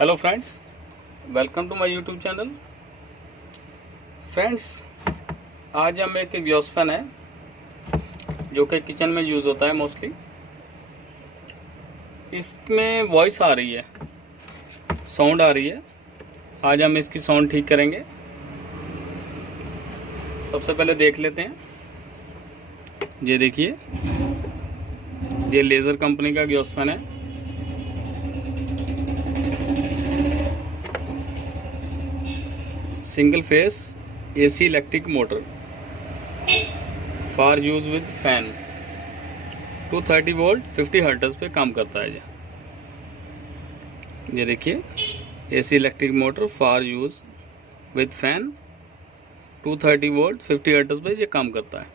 Hello friends, welcome to my YouTube channel. Friends, आज हम एक एग्जॉस्ट फैन है जो कि किचन में यूज़ होता है मोस्टली। इसमें वॉइस आ रही है, साउंड आ रही है। आज हम इसकी साउंड ठीक करेंगे। सबसे पहले देख लेते हैं। ये देखिए, ये लेज़र कंपनी का एग्जॉस्ट फैन है। Single phase AC electric motor for use with fan 230 volt 50 hertz पे काम करता है। ये देखिए, AC electric motor for use with fan 230 volt 50 hertz पे ये काम करता है।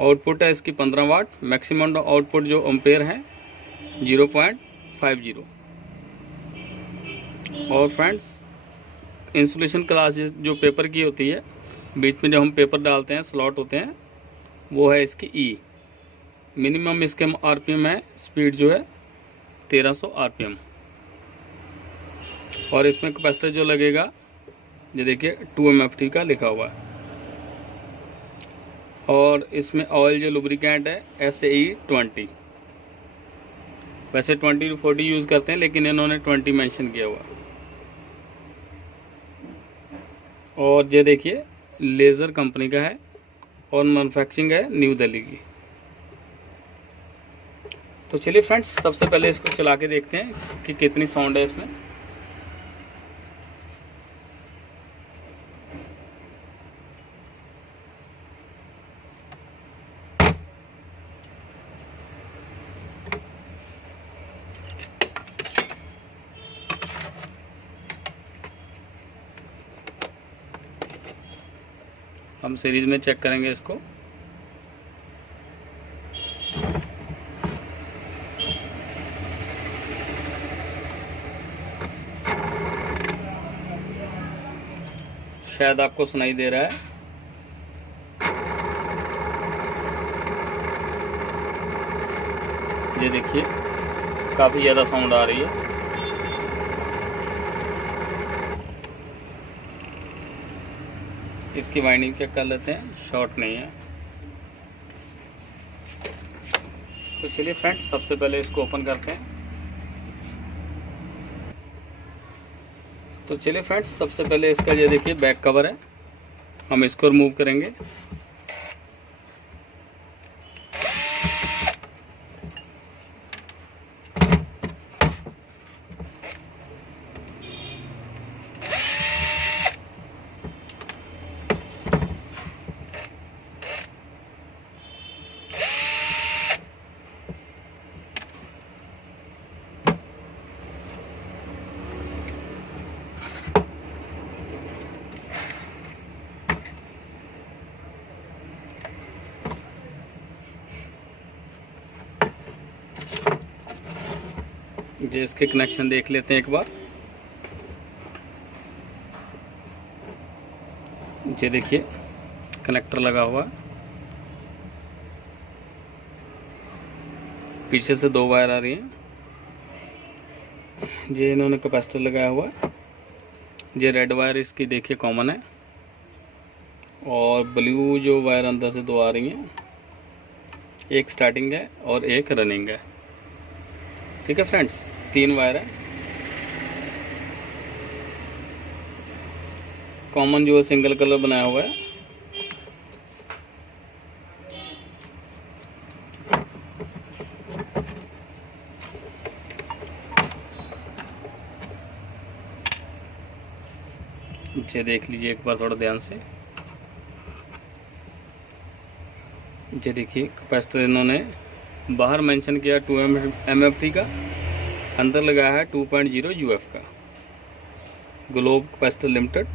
आउटपुट है इसकी 15 वाट। मैक्सिमम आउटपुट जो एम्पेयर है 0.50। और फ्रेंड्स, इंसुलेशन क्लास जो पेपर की होती है, बीच में जब हम पेपर डालते हैं, स्लॉट होते हैं, वो है इसकी ई। मिनिमम इसके आरपीएम है, स्पीड जो है 1300 आरपीएम। और इसमें कैपेसिटर जो लगेगा, ये देखिए 2 MFT का लिखा हुआ है। और इसमें ऑयल जो लुब्रिकेंट है SAE20। वैसे 20 to 40 यूज़ करते हैं, लेकिन इन्होंने 20 मेंशन किया हुआ है। और ये देखिए, लेज़र कंपनी का है और मैन्युफैक्चरिंग है न्यू दिल्ली की। तो चलिए फ्रेंड्स, सबसे पहले इसको चला के देखते हैं कि कितनी साउंड है इसमें। हम सीरीज में चेक करेंगे इसको। शायद आपको सुनाई दे रहा है। ये देखिए, काफ़ी ज़्यादा साउंड आ रही है। इसकी वाइंडिंग चेक कर लेते हैं, शॉर्ट नहीं है। तो चलिए फ्रेंड्स, सबसे पहले इसको ओपन करते हैं। तो चलिए फ्रेंड्स, सबसे पहले इसका ये देखिए बैक कवर है, हम इसको रिमूव करेंगे। जो इसके कनेक्शन देख लेते हैं एक बार। ये देखिए, कनेक्टर लगा हुआ है। पीछे से 2 वायर आ रही हैं। ये इन्होंने कैपेसिटर लगाया हुआ है। ये रेड वायर इसकी देखिए कॉमन है, और ब्लू जो वायर अंदर से 2 आ रही हैं, एक स्टार्टिंग है और एक रनिंग है। ठीक है फ्रेंड्स, 3 वायर है। कॉमन जो है सिंगल कलर बनाया हुआ है। ये देख लीजिए एक बार थोड़ा ध्यान से। ये देखिए, कैपेसिटर इन्होंने बाहर मेंशन किया 2 MFT का, अंदर लगाया है 2.0 UF का, ग्लोब कैपेसिटर लिमिटेड।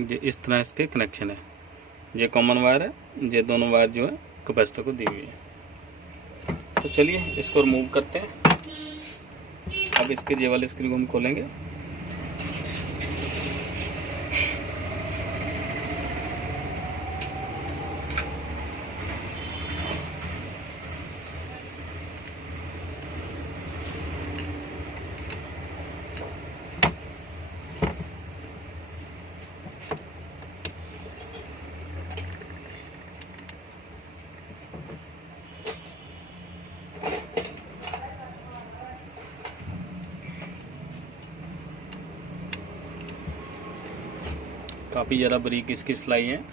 ये इस तरह इसके कनेक्शन है। ये कॉमन वायर है, ये दोनों वायर जो है कैपेसिटर को दी हुई है। तो चलिए इसको रिमूव करते हैं। अब इसके ये वाले स्क्रू हम खोलेंगे। काफ़ी ज़्यादा बारीक इसकी सिलाई है।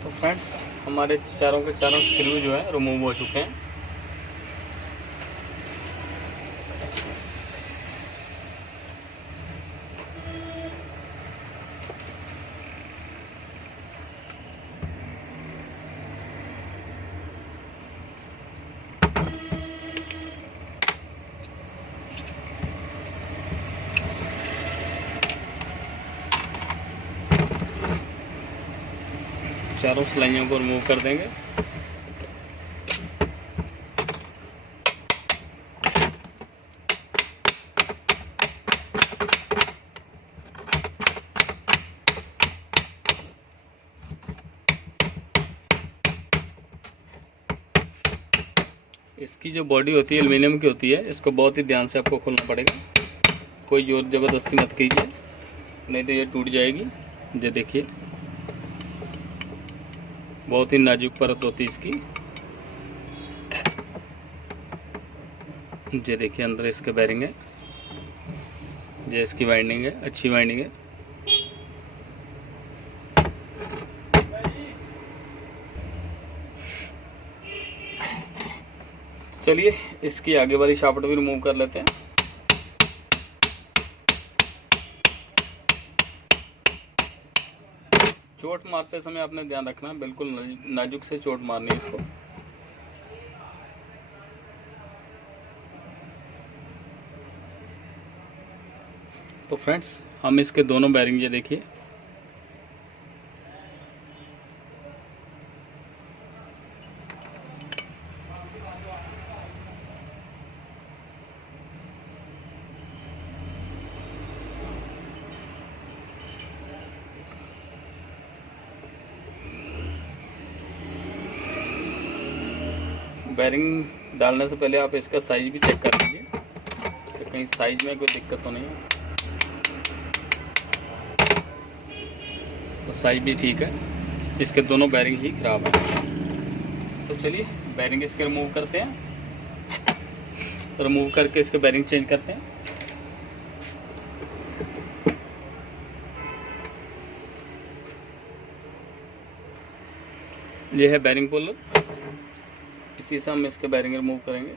तो फ्रेंड्स, हमारे चारों के चारों स्क्रू जो है रिमूव हो चुके हैं। चारों सिलाइयों को रिमूव कर देंगे। इसकी जो बॉडी होती है एल्युमिनियम की होती है, इसको बहुत ही ध्यान से आपको खोलना पड़ेगा। कोई जोर ज़बरदस्ती मत कीजिए, नहीं तो ये टूट जाएगी। ये देखिए, बहुत ही नाजुक परत होती है इसकी। ये देखिए, अंदर इसके बेरिंग है, ये इसकी वाइंडिंग है, अच्छी वाइंडिंग है। चलिए इसकी आगे वाली शाफ्ट भी रिमूव कर लेते हैं। चोट मारते समय आपने ध्यान रखना है, बिल्कुल नाजुक से चोट मारनी है इसको। तो फ्रेंड्स, हम इसके दोनों बेरिंग ये देखिए, बेरिंग डालने से पहले आप इसका साइज भी चेक कर लीजिए कि कहीं साइज में कोई दिक्कत तो नहीं है। तो साइज भी ठीक है, इसके दोनों बेरिंग ही खराब है। तो चलिए बेरिंग इसके रिमूव करते हैं, रिमूव करके इसके बेरिंग चेंज करते हैं। ये है बेरिंग पुलर, इसी से हम इसके बेरिंग रिमूव करेंगे।